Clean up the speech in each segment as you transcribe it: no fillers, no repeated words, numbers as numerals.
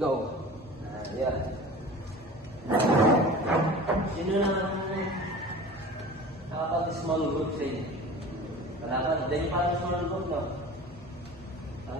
Go. Yan. Sino naman nakapag-small group sa inyo? Wala pa. Dahil yung parang small group, no?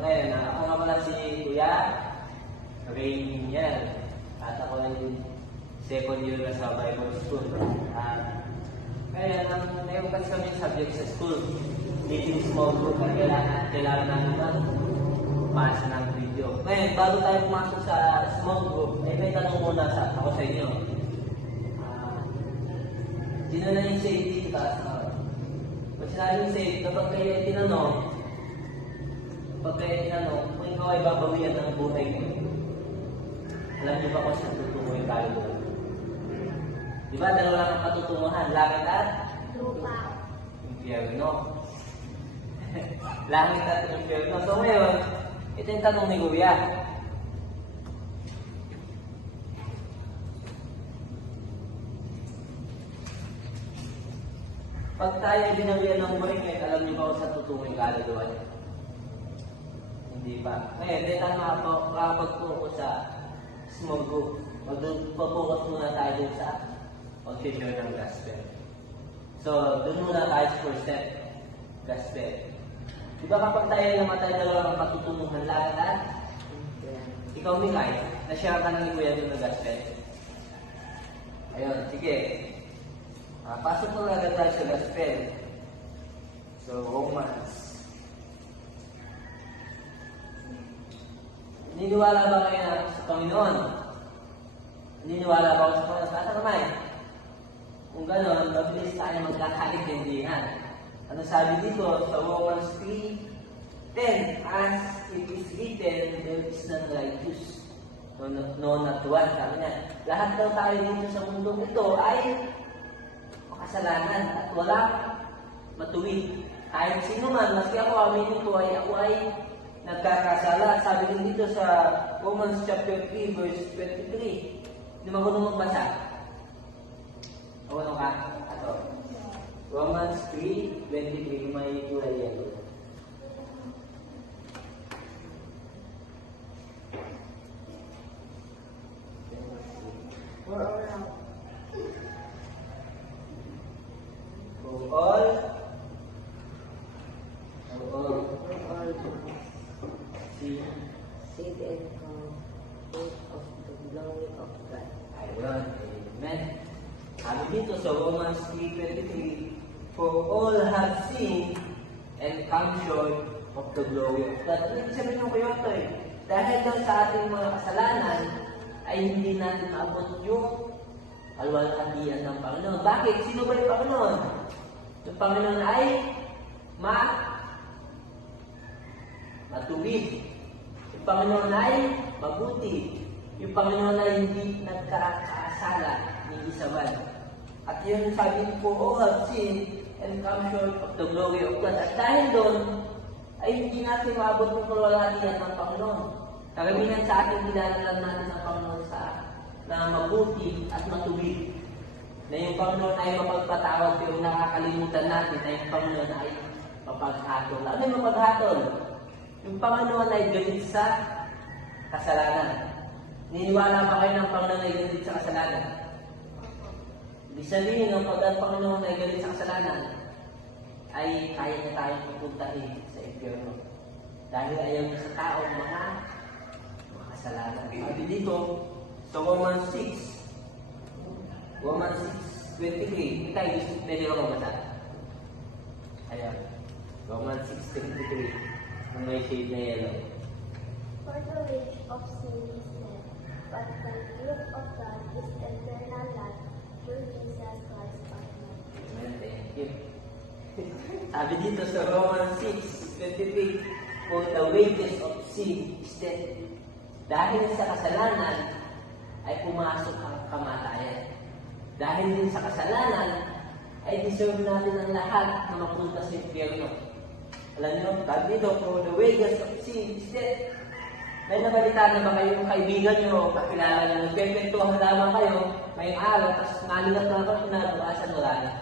Ngayon, ako nga pala si Kuya Rainier. At ako yung second year na sa Bible School. Ngayon, mayroon kasi kami subject sa school. Leading small group na kailangan namin pasa ng video. Ngayon, bago tayo pumasok sa small group, may tanong muna ako sa inyo. Sino na yung safety taas na? Pag sinabing safety, kapag kayo tinanong, kung ikaw ay babawian ng buhay mo, alam niyo ba kung saan tutunguhin tayo doon? Di ba, dalawa lang ang patutunguhan, langit at lupa. Impyerno. Langit at impyerno. So ngayon, ito yung tanong ni Kuya. Pag tayo binawian ng buhay, alam niyo ba kung saan tutunguhin kaluluwa niya? Hindi pa. Ngayon, dito nakapag-focus sa small group. Mag-focus muna tayo dun sa pag-share ng gospel. So, dun muna tayo sa first step. Gospel. Diba kapag tayo namatay, dalawa ang patutunguhan lahat at ikaw, Mikay, na-share ka na ni Kuya dun ng gospel. Ayun, sige. Pasok mo agad tayo sa gospel. So, Romans. Niniwala ba kayo sa Panginoon? Niniwala ba ako sa Panginoon? Taas ang kamay. Kung gano'n, mabilis tayo magkakaintindihan. Ano sabi dito sa Romans 3:10? As it is written, there is none righteous. No, not one. Sabi niya, lahat daw tayo dito sa mundong ito ay makasalanan at walang matuwid. Kahit sino man, maski ako, aminin ko ay ako ay nagkakasala. Sabi din dito sa Romans chapter 3 verse 23. Hindi marunong magbasa. Marunong ka? Ato. Romans 3:23. May kulay yan. For all Seed and fruit of the glory of God. Ayun, amen. Sabi dito sa Romans 3:23, for all have sinned and come short of the glory of God. Ibig sabihin ng kayo ito dahil daw sa ating mga kasalanan, ay hindi natin maabot yung kalwalhatian ng Panginoon. Bakit? Sino ba yung Panginoon? Yung Panginoon ay matuwid. Yung Panginoon ay mabuti. Yung Panginoon ay hindi nagkakasala ni isaban. At yun sabi ko, all have sinned and come short of the glory of God. At dahil doon, ay hindi natin maabot ng kalwalhatian ng Panginoon. Karamihan sa atin, dinadalan natin ang Panginoon na mabuti at matuwid. Na yung Panginoon ay mapagpatawad, pero nakakalimutan natin na yung Panginoon ay mapaghatol. Ano yung mapaghatol? Yung Panginoon ay galit sa kasalanan. Niniwala ba kayo ng Panginoon ay galit sa kasalanan? Ibig sabihin, pag ang Panginoon ay galit sa kasalanan, ay kaya na tayong pupuntahin sa impyerno. Dahil ayaw niya sa tao mga kasalanan. Sabi dito, sa Romans 6:23. Ito ay gusto, pwede ko mabasa. Ayan. Romans 6:23. Ang may shade na yellow. For the wage of sin is death, but the gift of God is eternal life through Jesus Christ our Lord. Amen. Thank you. Sabi dito sa Romans 6:23, for the wages of sin is death. Dahil sa kasalanan, ay pumasok ang kamatayan. Dahil din sa kasalanan, ay deserve natin ang lahat na mapunta sa impyerno. Alam niyo, sabi dito, for the wages of sin is death. May nabalita na ba kayo yung kaibigan niyo, kakilala niyo, nagpepektuhan lamang kayo, may araw, tapos nalingat na ako, kinabukasan wala na.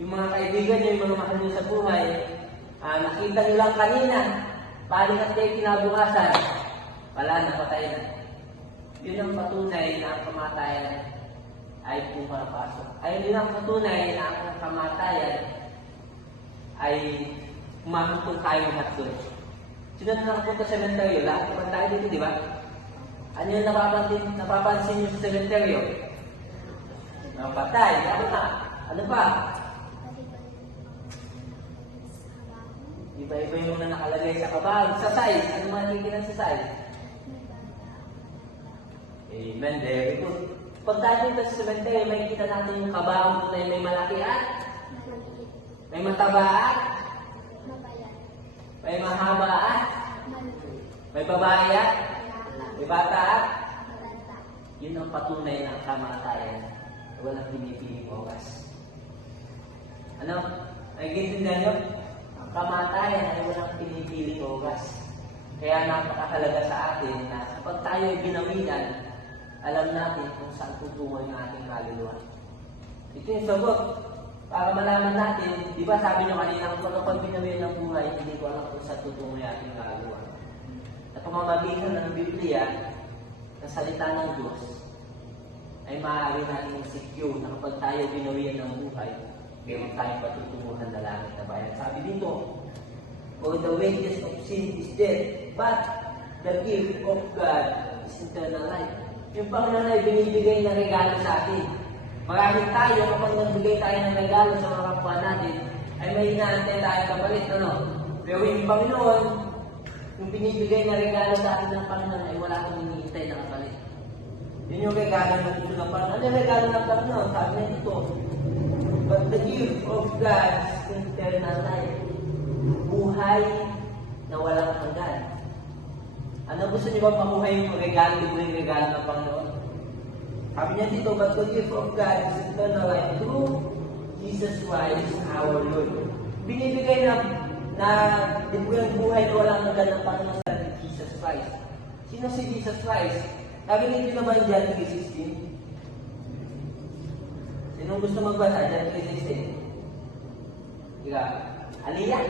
Yung mga kaibigan niyo, yung mga mahal niyo sa buhay, nakita niyo lang kanina, balikat kayo kinabukasan, Wala, napatay na. Yun ang patunay na ang kamatayan ay pumapasok. Yun ang patunay na ang kamatayan ay humahantong tayong hatol. Sino na nakapunta sa sementeryo? Lahat naman tayo dito, di ba? Ano yung napapansin nyo sa sementeryo? Napatay. Tama. Ano pa? Iba-iba yung mga nakalagay sa kabag. Sa size. Ano makikita sa size? Amen. Very good. Pag tayo dito sa sementeryo, makikita natin yung kabag na may malaki at may mataba at may mahaba at may babae at may bata at yun ang patunay ng kamatayan. Walang pinipiling oras. Ano? Nagiging nyo? Ang kamatayan ay walang pinipiling oras. Kaya napakahalaga sa atin na kapag tayo ay ginawian, alam natin kung saan tutungo yung ating kaluluwa. Ito yung sagot. Para malaman natin, di ba sabi nyo kanina, kapag ginawian ng buhay, hindi ko alam kung saan tutungo yung ating kaluluwa. At pamamagitan ng Biblia, sa salita ng Diyos, ay maaari natin secure na kapag tayo ginawian ng buhay, meron tayong patutunguhan na langit na bayan. Sabi dito, for the wages of sin is death, but the gift of God is eternal life. Yung Panginoon ay binibigay na regalo sa atin. Maraming tayo, kapag nagbigay tayo ng regalo sa mga kapwa natin, ay may inaantay tayo kapalit, ano? Pero yung Panginoon, yung binibigay na regalo sa atin ng Panginoon, ay wala kang hinihintay na kapalit. Yun yung regalo ng gusto ng Panginoon. Ano yung regalo ng Panginoon? Sabi niya ito, but the gift of God is eternal life. Buhay na walang hanggan. Ano gusto niyo ba makuha yung regalo, libreng regalo ng Panginoon? Sabi niya dito, but the gift of God is eternal life through Jesus Christ, our Lord. Binibigay na libreng buhay na walang hanggan ng Panginoon sa Jesus Christ. Sino si Jesus Christ? Narinig niyo naman John 3:16? Sinong gusto magbasa? John 3:16? Diba? Aliyah,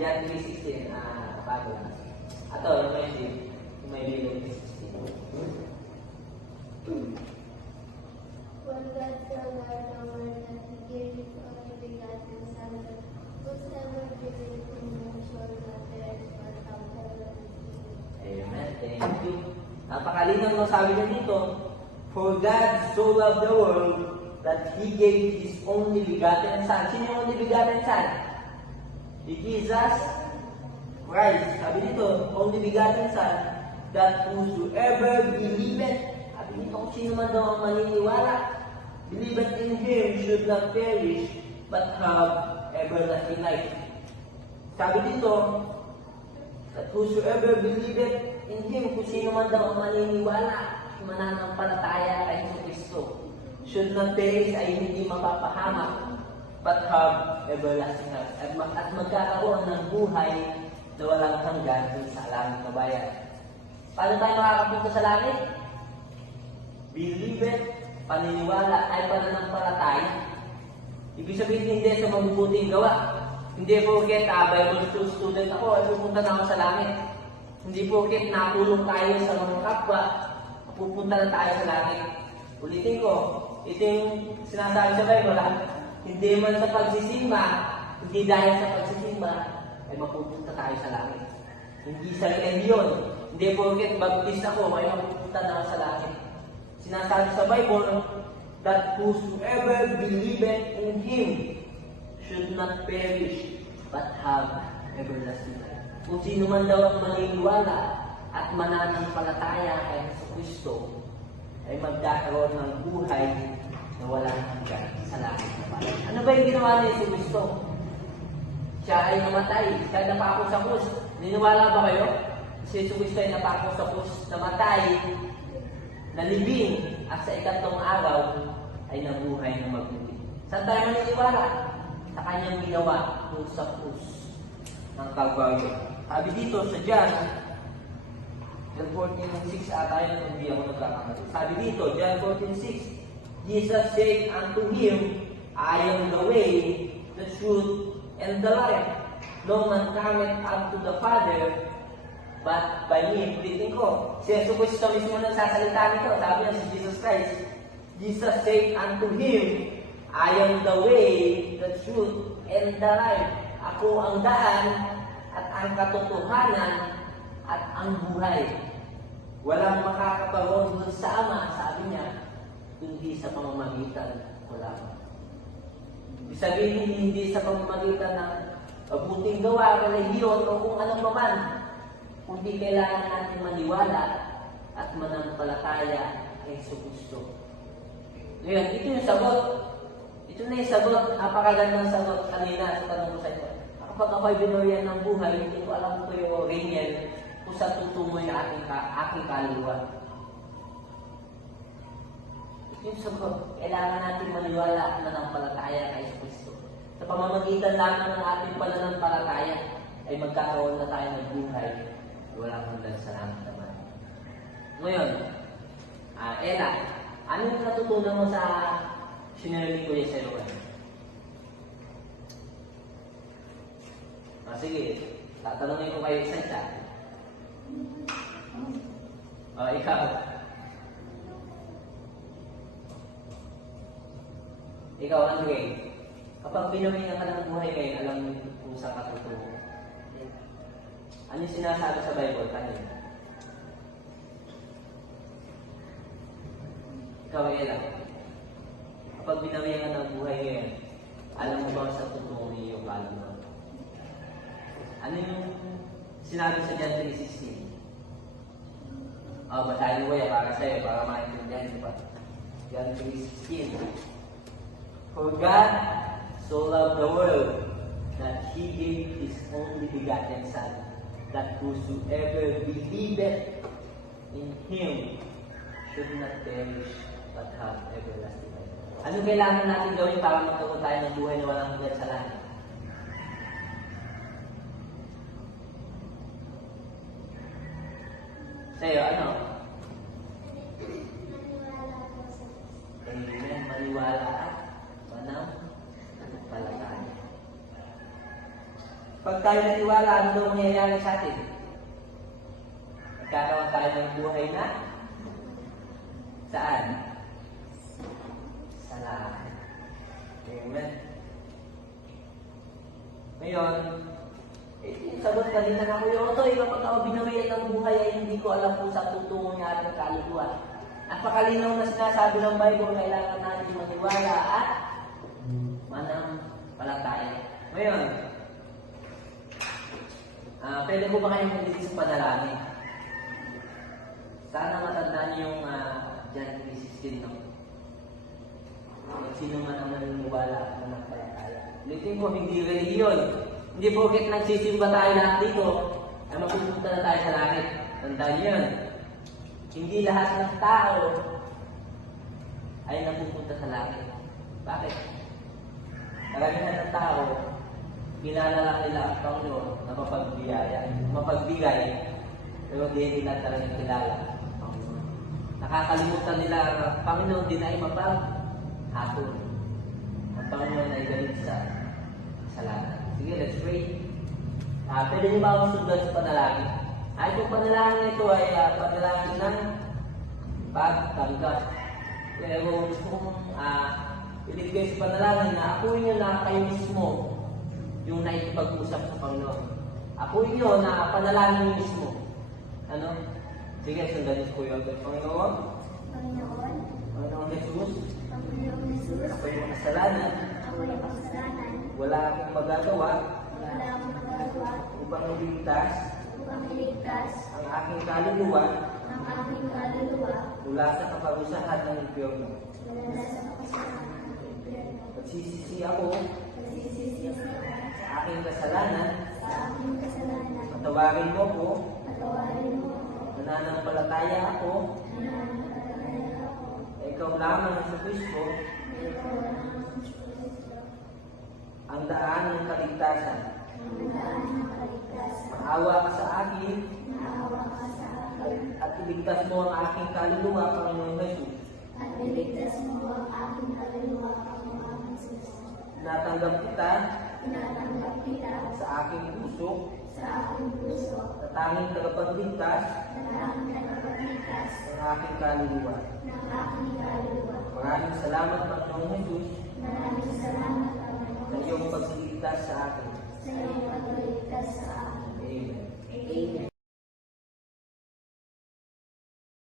John 3:16. Bago na. Ato, yung may bilog 3:16. For God so loved the world that He gave His only begotten Son, that whosoever believeth in Him shall not perish but have everlasting life. Amen. Thank you. Napakalinaw ng sabi niya dito, for God so loved the world that He gave His only begotten Son. Sino yung only begotten Son? Jesus Christ. Sabi dito, only begotten Son, that whosoever believeth, sabi dito kung sino man daw ang maniniwala, believeth in Him should not perish, but have everlasting life. Sabi dito, that whosoever believeth in Him, kung sino man daw ang maniniwala, mananampalataya kay Kristo, should not perish ay hindi mapapahamak, but have everlasting life. At magkakaroon ng buhay na walang hanggan dun sa langit na bayan. Paano tayo makakapunta sa langit? Believe it, paniniwala ay pananampalataya. Ibig sabihin hindi sa mabubuting gawa. Hindi porket Bible student ako ay pupunta na ako sa langit. Hindi porket natulong tayo sa mga kapwa, pupunta na tayo sa langit. Ulitin ko, ito yung sinasabi sa Bible, hindi man sa pagsisimba, hindi dahil sa pagsisimba, ay mapupunta tayo sa langit. Hindi sa reliyon, hindi porket baptist ako, ay mapupunta na ako sa langit. Sinasabi sa Bible, that whosoever believeth in Him should not perish, but have everlasting life. Kung sino man daw ang maniniwala at mananampalataya kay Kristo, ay magkakaroon ng buhay na walang hanggan sa langit na bayan. Ano ba yung ginawa niya si Kristo? Siya ay namatay, siya ay napako sa krus. Niniwala ba kayo? Si Kristo ay napako sa krus, namatay, nalibing, at sa ikatlong araw ay nabuhay na mabuti. Saan tayo maniniwala? Sa kanyang ginawa kung sa krus ng Kalbaryo. Sabi dito sa John 14:6 ata yun, hindi ako nagkakamali. Sabi dito, John 14:6, Jesus said unto him, I am the way, the truth, and the life. No man cometh unto the Father, but by me. Ulitin ko, si Jesus Cristo mismo nagsasalita nito. Sabi niya si Jesus Christ, Jesus said unto him, I am the way, the truth, and the life. Ako ang daan at ang katotohanan at ang buhay. Walang makakaparoon doon sa Ama, sabi niya, kundi sa pamamagitan ko lamang. Ibig sabihin, hindi sa pamamagitan ng mabuting gawa, relihiyon, o kung anong paman, kundi kailangan natin maniwala at manampalataya kay Jesucristo. Ngayon, ito yung sagot. Ito na yung sagot. Napakagandang sagot kanina sa tanong ko sa inyo. Kapag ako'y binuriyan ng buhay, hindi ko alam ko yung ringel kung sa tutungo yung aking kaluluwa. Ito yung sagot. Kailangan natin maniwala at manampalataya kay Kristo. Sa pamamagitan lamang ng ating pananampalataya ay magkakaroon na tayo ng buhay. Walang hanggang sa langit naman. Ngayon, Ella, ano yung natutunan mo sa sinariling ko sa iyo? Sige, tatanungin ko kayo isang chat. Ikaw. Ikaw, Andre. Kapag binuhingan ka ng buhay kayo, alam mo kung saan ka tutungo. Ano yung sinasabi sa Bible kanina? Ikaw, Ella. Kapag binawihan ka ng buhay ngayon, alam mo ba sa tutungo niyo yung kaluluwa? Ano yung sinabi sa John 3:16? Basahin mo yan para sa'yo, para maintindihan mo pa. John 3:16. For God so loved the world that He gave His only begotten Son, that whosoever believeth in Him should not perish but have everlasting life. Ano kailangan natin gawin para magkaroon tayo ng buhay na walang hanggan sa langit? Sa'yo, ano? Maniwala ako sa Diyos. Amen. Maniwala at manampalataya. Pag tayo naniwala, ano daw mangyayari sa atin? Magkakaroon tayo ng buhay na? Saan? Sa langit. Amen. Ngayon, sagot kanina na ko yung otoy, kapag ako binawian ng buhay ay hindi ko alam kung sa tutungo niya ating kaluluwa. Napakalinaw na sinasabi ng Bible, kailangan natin maniwala at manampalataya. Ngayon, pwede po ba kayong hindi sa panalangin? Sana matandaan niyo yung John 3:16, no? Sino man ang naniniwala at manampalataya. Ulitin ko, hindi reliyon. Hindi porket nagsisimba tayo lahat dito, ay mapupunta na tayo sa langit. Tandaan yun. Hindi lahat ng tao ay napupunta sa langit. Bakit? Karamihan ng tao, kilala lang nila ang Panginoon na mapagbigay, pero di nila talagang kilala ang Panginoon. Nakakalimutan nila na Panginoon din ay mapaghatol. Ang Panginoon ay galit sa kasalanan. Sige, let's pray. Pwede niyo ba akong sundan sa panalangin? Itong panalangin na ito ay panalangin ng pagtanggap. Kaya kung gusto kong pilit kayo sa panalangin na apuin niyo na kayo mismo yung naikipag-usap sa Panginoon. Apuin niyo na panalangin niyo mismo. Ano? Sige, sundan niyo po yung Panginoon. Panginoon Jesus. Ako yung kasalanan. Wala akong magagawa upang iligtas ang aking kaluluwa mula sa kaparusahan ng impyerno. Pagsisisi ako sa aking kasalanan, patawarin mo ko, mananampalataya ako, ikaw lamang sa Kristo, ang daan ng kaligtasan. Maawa ka sa akin at iligtas mo ang aking kaluluwa, Panginoon Jesus. Natanggap kita sa aking puso sa aking puso, sa tanging tagapagligtas ng aking kaluluwa. ng aking kaluluwa. Maraming salamat, Panginoong Jesus, Maraming salamat, sa Panginoon, iyong pagligtas sa akin. sa iyong pagligtas sa akin.